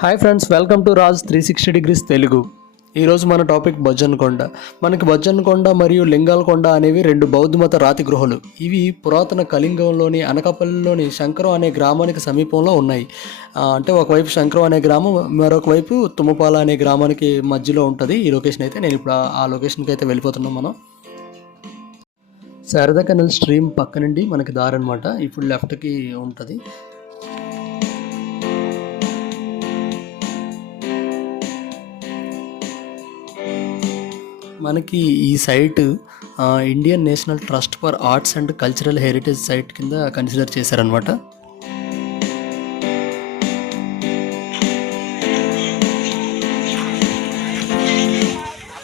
Hi friends, welcome to Raj 360 Telugu. ఈరోజు మన topic Bojjannakonda. మనకి బొజ్జన్నకొండ మరియు లింగాలకొండ అనేవి రెండు బౌద్ధమత రాతి గృహలు. ఇవి పురాతన కళింగంలోని అనకాపల్లిలోని శంకరం అనే గ్రామానికి సమీపంలో ఉన్నాయి. అంటే ఒకవైపు శంకరం అనే గ్రామం, మరొక వైపు తుమ్మపాల అనే గ్రామానికి మధ్యలో ఉంటుంది ఈ లొకేషన్. అయితే నేను ఇప్పుడు ఆ లొకేషన్కి అయితే వెళ్ళిపోతున్నాం. మనం శారదా కెనాల్ స్ట్రీమ్ పక్క నుండి మనకి దారి అనమాట. ఇప్పుడు లెఫ్ట్కి ఉంటుంది. మనకి ఈ site Indian National Trust for Arts and Cultural Heritage site కింద కన్సిడర్ చేశారనమాట.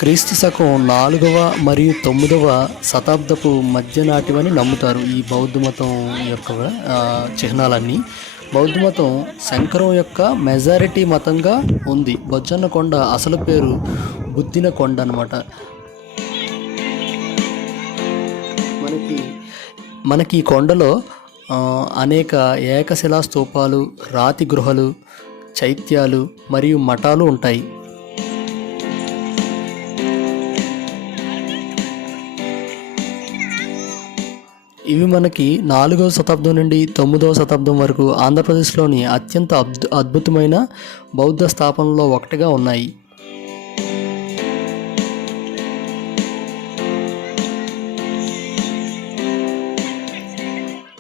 క్రీస్తు శకం 4వ మరియు 9వ శతాబ్దపు మధ్య నాటివని నమ్ముతారు ఈ బౌద్ధ మతం యొక్క చిహ్నాలన్నీ. బౌద్ధ మతం శంకరం యొక్క మెజారిటీ మతంగా ఉంది. బొజ్జన్నకొండ అసలు పేరు బుద్ధిన కొండ అనమాట. మనకి ఈ కొండలో అనేక ఏకశిలా స్తూపాలు, రాతి గృహలు, చైత్యాలు మరియు మఠాలు ఉంటాయి. ఇవి మనకి 4వ శతాబ్దం నుండి 9వ శతాబ్దం వరకు ఆంధ్రప్రదేశ్లోని అత్యంత అద్భుతమైన బౌద్ధ స్థాపనలో ఒకటిగా ఉన్నాయి.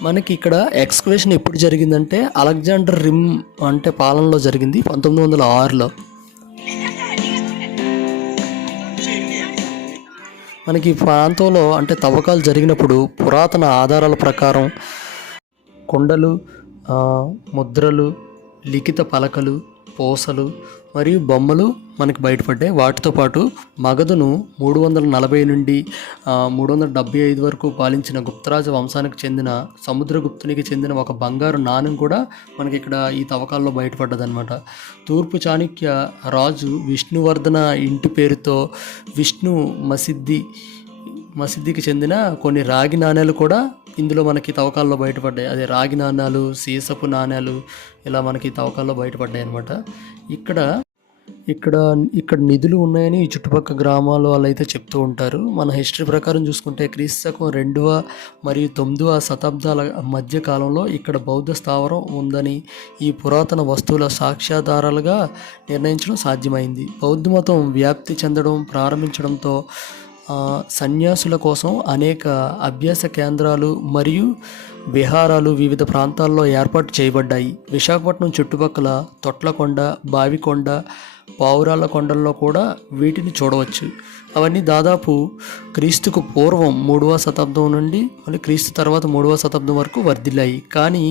మనకి ఇక్కడ ఎక్స్కవేషన్ ఎప్పుడు జరిగిందంటే అలెగ్జాండర్ రిమ్ అంటే పాలనలో జరిగింది 1906లో. మనకి ప్రాంతంలో అంటే తవ్వకాలు జరిగినప్పుడు పురాతన ఆధారాల ప్రకారం కొండలు, ముద్రలు, లిఖిత పలకలు, పూసలు మరియు బొమ్మలు మనకి బయటపడ్డాయి. వాటితో పాటు మగధను 340 నుండి 375 వరకు పాలించిన గుప్తరాజ వంశానికి చెందిన సముద్రగుప్తునికి చెందిన ఒక బంగారు నాణెం కూడా మనకి ఇక్కడ ఈ తవ్వకాల్లో బయటపడ్డదనమాట. తూర్పు చాణక్య రాజు విష్ణువర్ధన ఇంటి పేరుతో విష్ణు మసీదికి చెందిన కొన్ని రాగి నాణేలు కూడా ఇందులో మనకి తవ్వకాల్లో బయటపడ్డాయి. అదే రాగి నాణాలు, సీసపు నాణాలు ఇలా మనకి తవ్వకాల్లో బయటపడ్డాయి అనమాట. ఇక్కడ నిధులు ఉన్నాయని ఈ చుట్టుపక్కల గ్రామాల వాళ్ళు అయితే చెప్తూ ఉంటారు. మన హిస్టరీ ప్రకారం చూసుకుంటే క్రీస్తు శకం 2వ మరియు 9వ శతాబ్దాల మధ్య కాలంలో ఇక్కడ బౌద్ధ స్థావరం ఉందని ఈ పురాతన వస్తువుల సాక్ష్యాధారాలుగా నిర్ణయించడం సాధ్యమైంది. బౌద్ధ మతం వ్యాప్తి చెందడం ప్రారంభించడంతో సన్యాసుల కోసం అనేక అభ్యాస కేంద్రాలు మరియు విహారాలు వివిధ ప్రాంతాల్లో ఏర్పాటు చేయబడ్డాయి. విశాఖపట్నం చుట్టుపక్కల తొట్లకొండ, బావికొండ, పావురాళ్ళ కొండల్లో కూడా వీటిని చూడవచ్చు. అవన్నీ దాదాపు క్రీస్తుకు పూర్వం 3వ శతాబ్దం నుండి మళ్ళీ క్రీస్తు తర్వాత 3వ శతాబ్దం వరకు వర్ధిల్లాయి. కానీ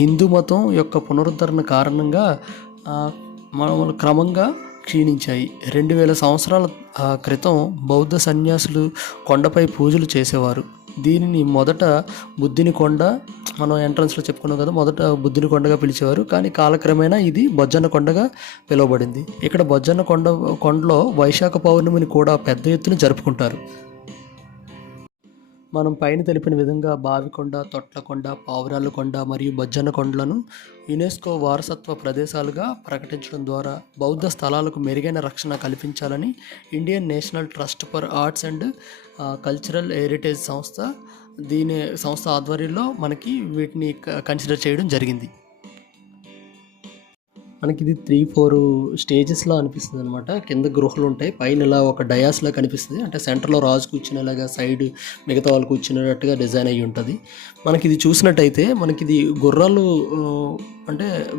హిందూ మతం యొక్క పునరుద్ధరణ కారణంగా క్రమంగా క్షీణించాయి. 2000 సంవత్సరాల క్రితం బౌద్ధ సన్యాసులు కొండపై పూజలు చేసేవారు. దీనిని మొదట బుద్ధిని కొండ, మనం ఎంట్రన్స్లో చెప్పుకున్నాం కదా, మొదట బుద్ధిని కొండగా పిలిచేవారు. కానీ కాలక్రమేణా ఇది బొజ్జన్న కొండగా పిలువబడింది. ఇక్కడ బొజ్జన్న కొండలో వైశాఖ పౌర్ణమిని కూడా పెద్ద ఎత్తున జరుపుకుంటారు. మనం పైన తెలిపిన విధంగా బావికొండ, తొట్లకొండ, పావురాళ్ళ కొండ మరియు బొజ్జన్న కొండలను యునెస్కో వారసత్వ ప్రదేశాలుగా ప్రకటించడం ద్వారా బౌద్ధ స్థలాలకు మెరుగైన రక్షణ కల్పించాలని Indian National Trust for Arts and Cultural heritage సంస్థ ఆధ్వర్యంలో మనకి వీటిని కన్సిడర్ చేయడం జరిగింది. మనకి ఇది 3-4 స్టేజెస్లో అనిపిస్తుంది అనమాట. కింద గృహలు ఉంటాయి, పైన ఇలా ఒక డయాస్లా కనిపిస్తుంది. అంటే సెంటర్లో రాజు కూర్చునేలాగా, సైడ్ మిగతా వాళ్ళు కూర్చునేటట్టుగా డిజైన్ అయ్యి ఉంటుంది. మనకి ఇది చూసినట్టయితే మనకి ఇది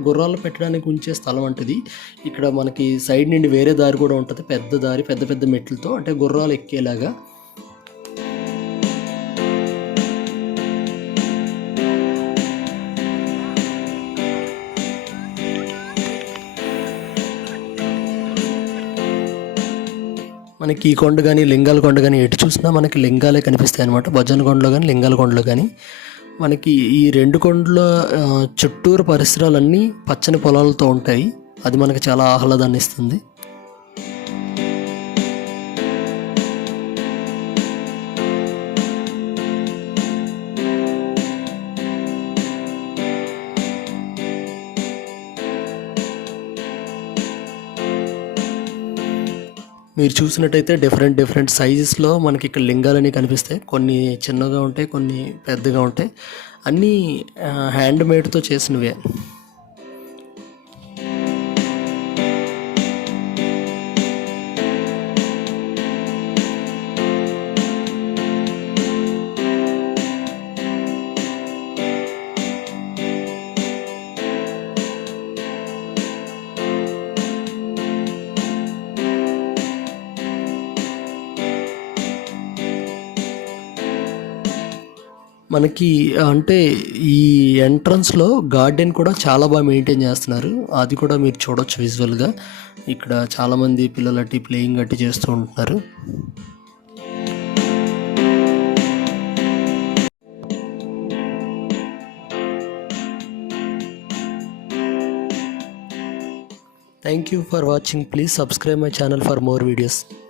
గుర్రాలు పెట్టడానికి ఉంచే స్థలం అంటది. ఇక్కడ మనకి సైడ్ నుండి వేరే దారి కూడా ఉంటుంది, పెద్ద దారి, పెద్ద పెద్ద మెట్లతో, అంటే గుర్రాలు ఎక్కేలాగా. మనకి ఈ కొండ కానీ లింగాల కొండ కానీ ఎటు చూసినా మనకి లింగాలే కనిపిస్తాయి అనమాట. బొజ్జన్న కొండలో కానీ లింగాల కొండలో కానీ మనకి ఈ రెండు కొండల చుట్టూరు పరిసరాలన్నీ పచ్చని పొలాలతో ఉంటాయి. అది మనకి చాలా ఆహ్లాదాన్ని ఇస్తుంది. మీరు చూసినట్టయితే డిఫరెంట్ సైజెస్లో మనకి ఇక్కడ లింగాలని కనిపిస్తాయి. కొన్ని చిన్నగా ఉంటాయి, కొన్ని పెద్దగా ఉంటాయి. అన్నీ హ్యాండ్ మేడ్తో చేసినవే. మనకి అంటే ఈ ఎంట్రన్స్‌లో గార్డెన్ కూడా చాలా బాగా మెయింటైన్ చేస్తున్నారు. అది కూడా మీరు చూడొచ్చు విజువల్‌గా. ఇక్కడ చాలామంది పిల్లలు ప్లేయింగ్ చేస్తూ ఉంటున్నారు. Thank you for watching. Please subscribe my channel for more videos.